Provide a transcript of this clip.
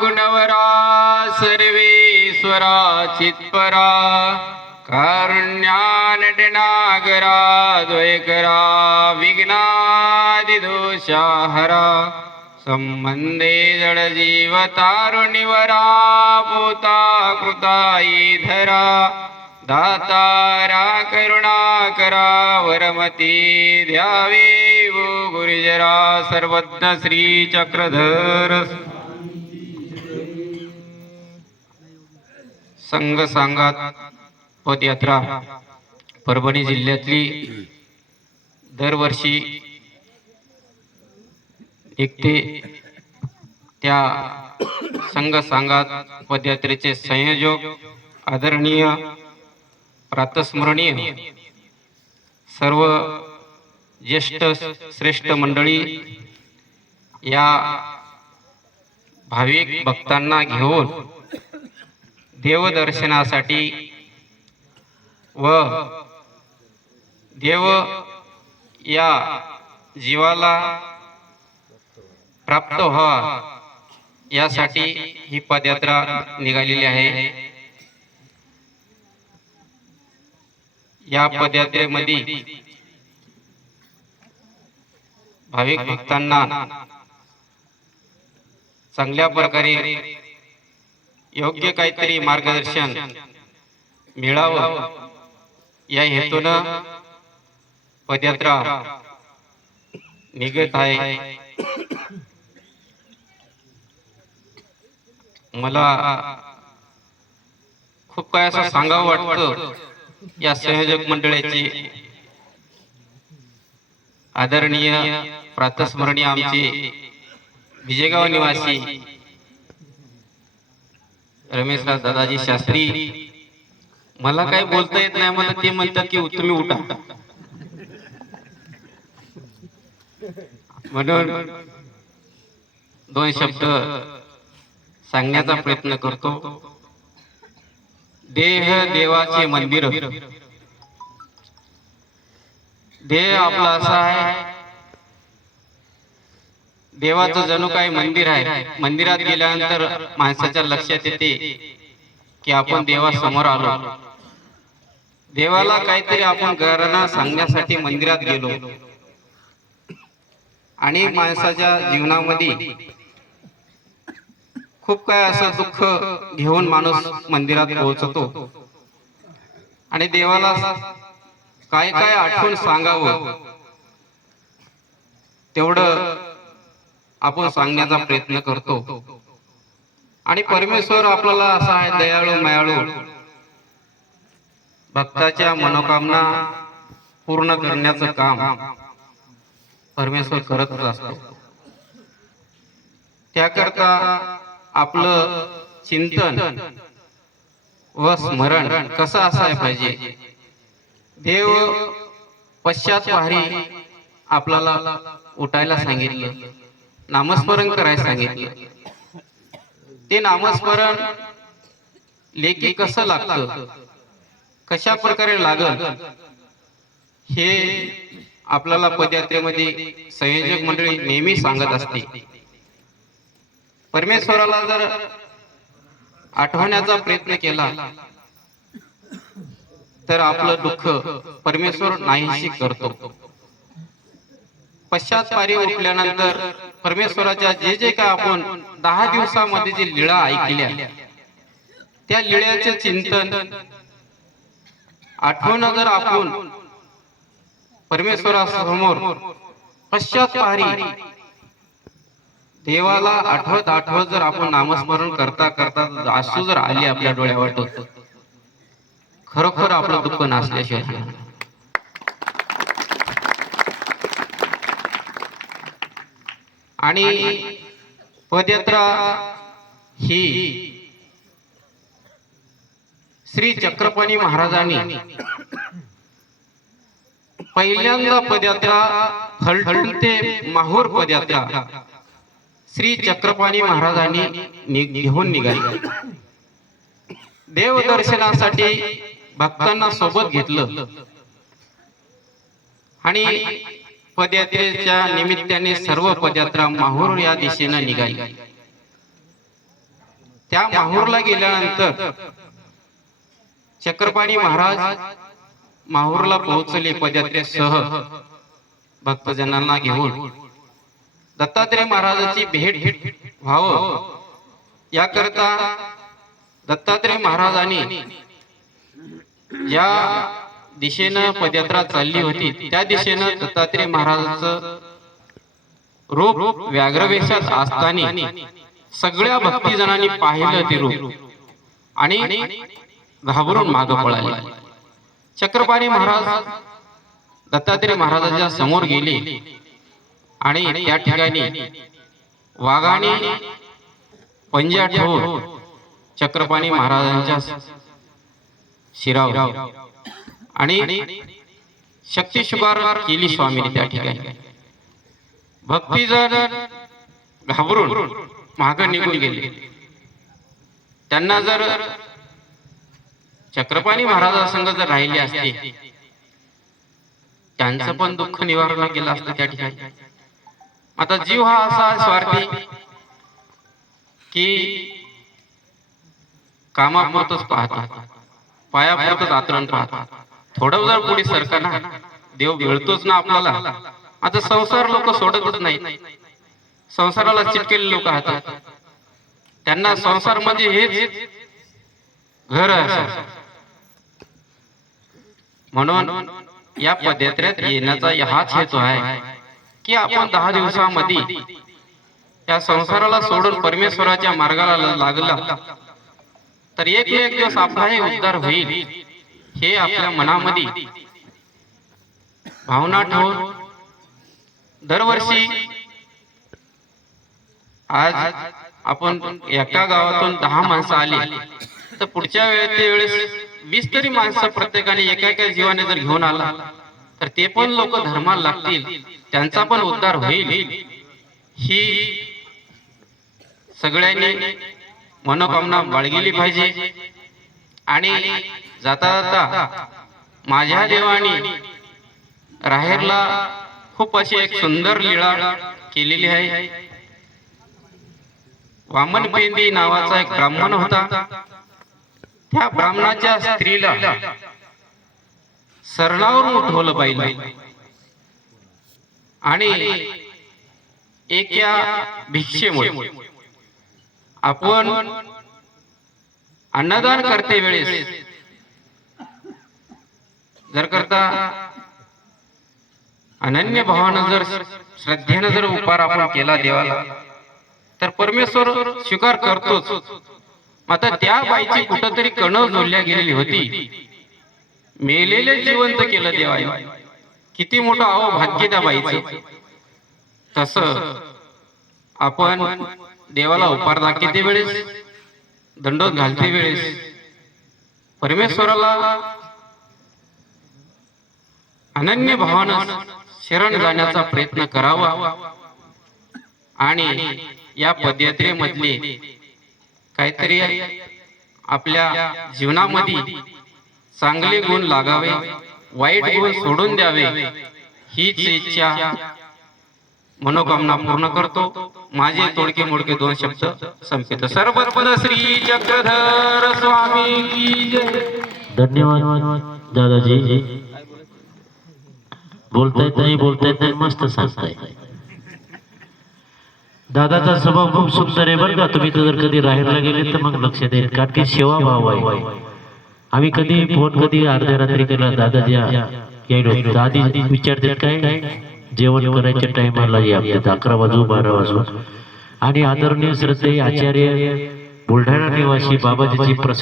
गुणवरा सर्वेश्वरा चित्परा कारुण्यानटनागरा द्वयकरा विघ्नादिदोषाहरा संबंधे जडजीव तारुणिवरा पोता कृताई धरा दातारा करुणाकरा वरमती द्यावे वो गुरुजरा सर्वज्ञ श्री संघ सांगात पदयात्रा. परभणी जिल्ह्यातली दरवर्षी निघते त्या संघ सांगात पदयात्रेचे संयोजक आदरणीय प्रातस्मरणीय सर्व ज्येष्ठ श्रेष्ठ मंडळी या भाविक भक्तांना घेऊन देवदर्शनासाठी व देव या जीवाला प्राप्त व्हावा यासाठी ही पदयात्रा निघालेली आहे. या पदयात्रेमध्ये भाविक भक्तांना चांगल्या प्रकारे योग्य काहीतरी मार्गदर्शन मिळावं. या हेतूनं पदयात्रा निघत आहे. मला खूप काय असं सांगावं वाटतं या संयोजक मंडळाचे आदरणीय प्रातस्मरणीय आमचे विजयगाव निवासी रमेशराज दादाजी शास्त्री मला काही बोलता येत नाही मला ते म्हणतात की तुम्ही उठा. म्हणून दोन शब्द सांगण्याचा प्रयत्न करतो. देह देवाचे मंदिर. देह आपला असा आहे देवाचं जणू काही मंदिर आहे? मंदिरात गेल्यानंतर माणसाच्या लक्षात येते की आपण देवासमोर आलो. देवाला काहीतरी आपण घरांना सांगण्यासाठी मंदिरात गेलो. आणि माणसाच्या जीवनामध्ये खूप काय असं दुःख घेऊन माणूस मंदिरात पोहोचतो. आणि देवाला काय काय आठवण सांगावं? तेवढं आपण सांगण्याचा प्रयत्न करतो. आणि परमेश्वर आपल्याला असा आहे दयाळू मयाळू भक्ताच्या मनोकामना पूर्ण करण्याचं काम परमेश्वर करतच असतो. त्याकरता आपलं चिंतन व स्मरण कसं असाय पाहिजे? देव पश्चात आपल्याला उठायला सांगितलं. नामस्मरण करायला सांगितलं. ते नामस्मरण लेखी कसं लागतं? कशा प्रकारे लागल? हे आपल्याला पदयात्रेमध्ये संयोजक मंडळी नेहमी सांगत असते. परमेश्वराला जर आठवण्याचा प्रयत्न केला तर आपलं दुःख परमेश्वर नाहीशी करतो. पश्चात पारी उठल्यानंतर परमेश्वराच्या जे जे काय आपण दहा दिवसामध्ये जे लीळा ऐकल्या त्या लिळ्याचे चिंतन आठवण जर आपण परमेश्वरासमोर पश्चातपारी देवाला आठवत आठवत जर आपण नामस्मरण करता करता आसू जर आली आपल्या डोळ्यावर खरोखर आपलं दुःख नासल्याशिवाय राहणार नाही. आणि पदयात्रा ही श्री चक्रपाणी महाराजांनी पहिल्यांदा पदयात्रा फलटण ते माहूर पदयात्रा श्री चक्रपाणी महाराजांनी घेऊन निघाली. देवदर्शनासाठी भक्तांना सोबत घेतलं. आणि पदयात्रेच्या निमित्ताने सर्व पदयात्रा माहूर या दिशेने निघाली. त्या माहूरला गेल्यानंतर चक्रपाणी महाराज माहूरला पोहोचले पदयात्रेसह भक्तजनांना घेऊन. दत्तात्रय महाराजांची भेट व्हावं याकरता दत्तात्रय महाराजांनी या दिशेनं पदयात्रा चालली होती. त्या दिशेनं दत्तात्रय महाराजांचं रूप व्याघ्रवेशात असताना सगळ्या भक्तिजनांनी पाहिलं ते रूप आणि घाबरून मागं पळाले चक्रपाणी महाराज दत्तात्रय महाराजांच्या समोर गेले आणि त्या ठिकाणी वाघाने पंजा ठेवून चक्रपाणी महाराजांच्या शिरावर आणि शक्ती शुभार केली स्वामीने त्या ठिकाणी. भक्तीजन घाबरून माग निघून गेले. त्यांना जर चक्रपाणी महाराजासंग जर राहिले असते त्यांचं पण दुःख निवारण केलं असतं त्या ठिकाणी. आता जीव हा असा स्वार्थी की कामापुरतच पाहतात पायापुरतच आचरण पाहतात. थोडं जर पुढे सरकार ना देव मिळतोच ना आपल्याला. आता संसार लोक सोडतच नाही संसाराला चिटकेले लोक आहेत त्यांना संसार म्हणजे हेच घर म्हणून या पदयात्रेत येण्याचा हाच हेतू आहे की आपण दहा दिवसामध्ये त्या संसाराला सोडून परमेश्वराच्या मार्गाला लागला तर एक एक दिवस आपलाही उद्धार होईल. हे आपल्या मनामध्ये. भावना ठेवून दरवर्षी आज आपण एका गावातून दहा माणसं आली. तर पुढच्या वेळेस वीस तरी माणसं प्रत्येकाने एका एका जीवाने जर घेऊन आला तर ते पण लोक धर्माला लागतील. त्यांचा पण उद्धार होईल. ही सगळ्यांनी मनोकामना बाळगिली पाहिजे. आणि जाता जाता माझ्या देवाने राहेरला खूप अशी एक सुंदर लीळा केलेली आहे. वामन पेंदी नावाचा एक ब्राह्मण होता. त्या ब्राह्मणाच्या स्त्रीला सरणावरून उठवलं पाहिजे आणि एका भिक्षेमुळे आपण अन्नदान करते वेळेस जर करता अनन्य भावानं जर श्रद्धेनं जर उपार आपण केला देवाला तर परमेश्वर स्वीकार करतोच. आता त्या बाईची कुठंतरी कणव जोडल्या गेलेली होती. मेलेले जिवंत केलं देवाय किती मोठं अहो भाग्य त्या बाईचं. तस आपण देवाला उपार दाखवते वेळेस दंडोत घालते वेळेस परमेश्वराला अनन्य भावानं शरण जाण्याचा प्रयत्न करावा. आणि या पदयात्रेमधले काहीतरी आपल्या जीवनामध्ये चांगले गुण लागावे वाईट गुण सोडून द्यावे हीच इच्छा मनोकामना पूर्ण करतो. माझे तोडके मोडके दोन शब्द संपित. सर्वपद श्री चक्रधर स्वामी की जय. धन्यवाद दादाजी. बोलता येत नाही बोलता येत नाही मस्त सांगताय. दादाचा स्वभाव खूप सुंदर आहे बरं का. तुम्ही जर कधी राहायला गेले तर मग लक्ष येईल कारण की सेवा भाव आहे. आम्ही कधी फोन कधी अर्ध्या रात्री केला दादाजी यायलो दादी विचारतात काय? जेवण करायच्या टायमाला या अकरा वाजू बारा वाजू. आणि आदरणीय श्रद्धे आचार्य बुलढाणा निवासी बाबाजीची प्रसन्न